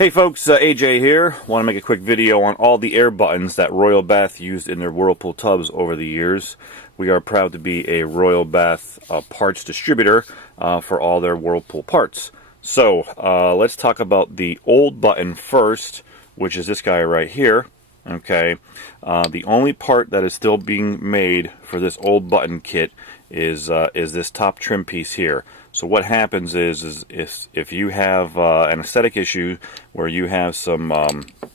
Hey folks, AJ here. Want to make a quick video on all the air buttons that Royal Bath used in their Whirlpool tubs over the years. We are proud to be a Royal Bath parts distributor for all their Whirlpool parts. So let's talk about the old button first, which is this guy right here. Okay, the only part that is still being made for this old button kit is this top trim piece here. So what happens is if you have an aesthetic issue where you have some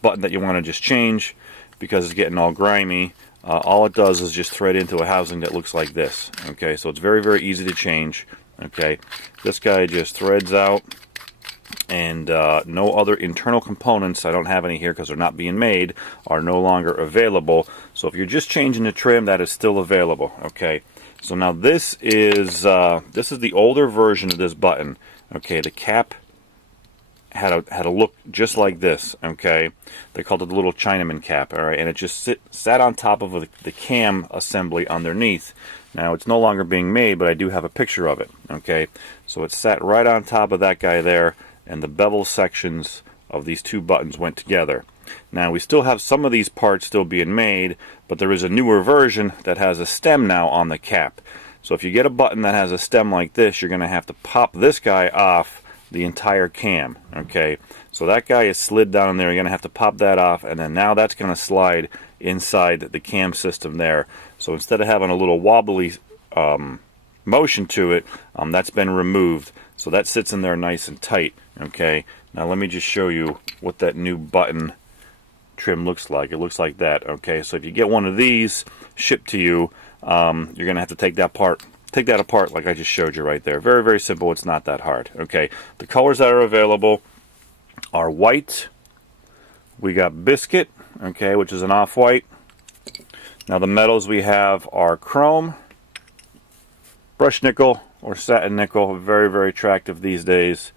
button that you want to just change because it's getting all grimy, all it does is just thread into a housing that looks like this. Okay, so it's very, very easy to change. Okay, this guy just threads out, and no other internal components, I don't have any here because they're not being made, are no longer available. So if you're just changing the trim, that is still available. Okay, so now this is the older version of this button. Okay, the cap had a look just like this. Okay, they called it the little Chinaman cap. All right, and it just sat on top of the cam assembly underneath. Now it's no longer being made, but I do have a picture of it. Okay, so it sat right on top of that guy there, and the bevel sections of these two buttons went together. Now we still have some of these parts still being made, but there is a newer version that has a stem now on the cap. So if you get a button that has a stem like this, you're going to have to pop this guy off the entire cam. Okay, so that guy is slid down in there. You're going to have to pop that off, and then now that's going to slide inside the cam system there. So instead of having a little wobbly motion to it, that's been removed. So that sits in there nice and tight. Okay, now let me just show you what that new button trim looks like. It looks like that. Okay, so if you get one of these shipped to you, you're gonna have to take that apart like I just showed you right there. Very, very simple. It's not that hard. Okay, the colors that are available are white. We got biscuit, okay, which is an off-white. Now the metals we have are chrome, brushed nickel, or satin nickel. Very, very attractive these days.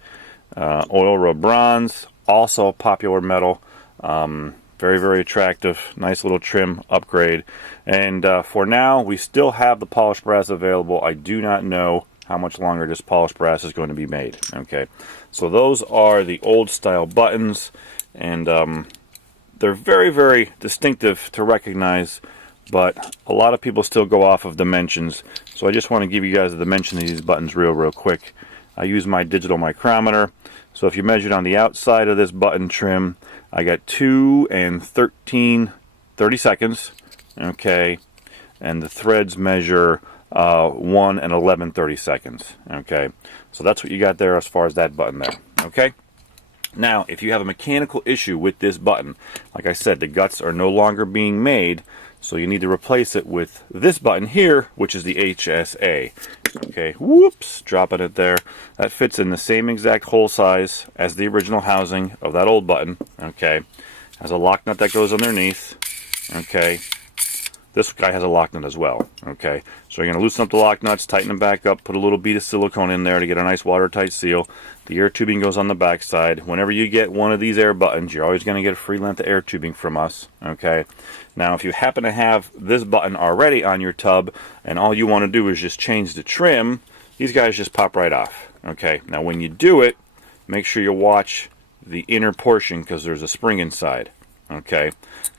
Oil rub bronze, also a popular metal. Very, very attractive. Nice little trim upgrade. And for now, we still have the polished brass available. I do not know how much longer this polished brass is going to be made. Okay, so those are the old style buttons, and they're very, very distinctive to recognize, but a lot of people still go off of dimensions. So I just want to give you guys the dimension of these buttons real quick. I use my digital micrometer. So if you measured on the outside of this button trim, I got 2 and 13 30-seconds. Okay, and the threads measure 1 and 11 30-seconds. Okay, so that's what you got there as far as that button there. Okay, now if you have a mechanical issue with this button, like I said, the guts are no longer being made, so you need to replace it with this button here, which is the HSA. Okay, whoops, dropping it there. That fits in the same exact hole size as the original housing of that old button. Okay, has a lock nut that goes underneath. Okay, this guy has a lock nut as well. Okay, so you're going to loosen up the lock nuts, tighten them back up, put a little bead of silicone in there to get a nice watertight seal. The air tubing goes on the back side. Whenever you get one of these air buttons, you're always going to get a free length of air tubing from us. Okay, now if you happen to have this button already on your tub and all you want to do is just change the trim, these guys just pop right off. Okay, now when you do it, make sure you watch the inner portion because there's a spring inside. Okay,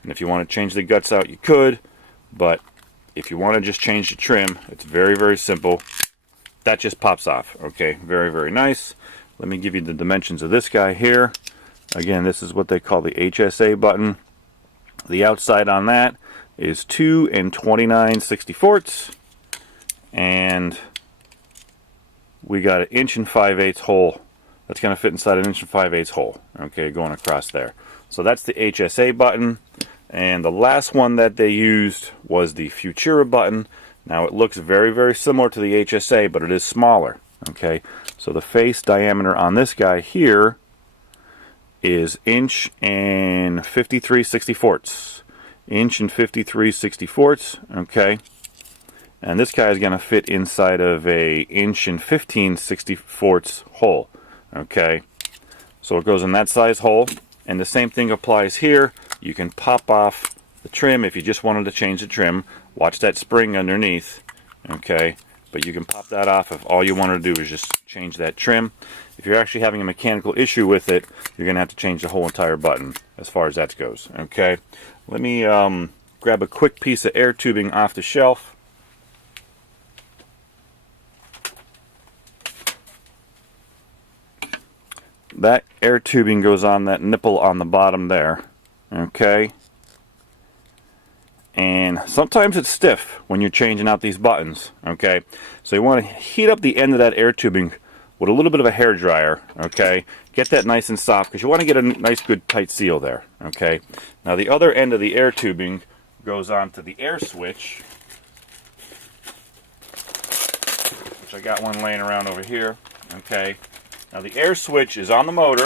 and if you want to change the guts out, you could, but if you want to just change the trim, it's very, very simple. That just pops off. Okay, very, very nice. Let me give you the dimensions of this guy here. Again, this is what they call the HSA button. The outside on that is 2 and 29/64, and we got an 1 5/8 hole. That's going to fit inside an 1 5/8 hole. Okay, going across there. So that's the HSA button. And the last one that they used was the Futura button. Now it looks very, very similar to the HSA, but it is smaller. Okay, so the face diameter on this guy here is 1 and 53/64. 1 and 53/64. Okay, and this guy is going to fit inside of a 1 and 15/64 hole. Okay, so it goes in that size hole, and the same thing applies here. You can pop off the trim if you just wanted to change the trim. Watch that spring underneath. Okay, but you can pop that off if all you want to do is just change that trim. If you're actually having a mechanical issue with it, you're going to have to change the whole entire button as far as that goes. Okay, let me grab a quick piece of air tubing off the shelf. That air tubing goes on that nipple on the bottom there. Okay, and sometimes it's stiff when you're changing out these buttons. Okay, so you want to heat up the end of that air tubing with a little bit of a hair dryer. Okay, get that nice and soft because you want to get a nice good tight seal there. Okay, now the other end of the air tubing goes on to the air switch, which I got one laying around over here. Okay, now the air switch is on the motor.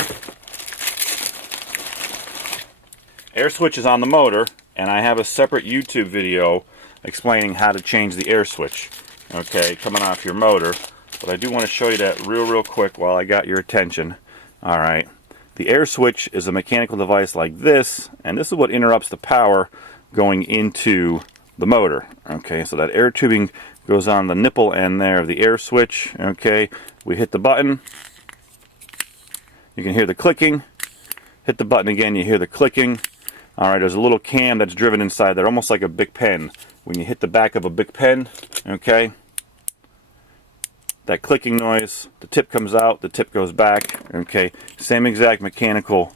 Air switch is on the motor, and I have a separate YouTube video explaining how to change the air switch, okay, coming off your motor. But I do want to show you that real quick while I got your attention. Alright, the air switch is a mechanical device like this, and this is what interrupts the power going into the motor. Okay, so that air tubing goes on the nipple end there of the air switch. Okay, we hit the button, you can hear the clicking. Hit the button again, you hear the clicking. Alright, there's a little cam that's driven inside there, almost like a Bic pen. When you hit the back of a Bic pen, okay, that clicking noise, the tip comes out, the tip goes back. Okay, same exact mechanical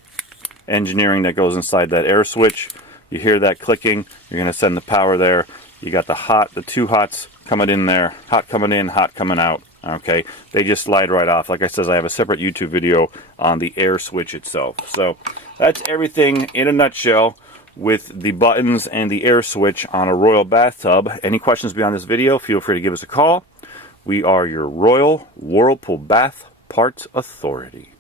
engineering that goes inside that air switch. You hear that clicking, you're going to send the power there. You got the two hots coming in there, hot coming in, hot coming out. Okay, they just slide right off. Like I said, I have a separate YouTube video on the air switch itself. So that's everything in a nutshell with the buttons and the air switch on a Royal bathtub. Any questions beyond this video, feel free to give us a call. We are your Royal Whirlpool Bath Parts Authority.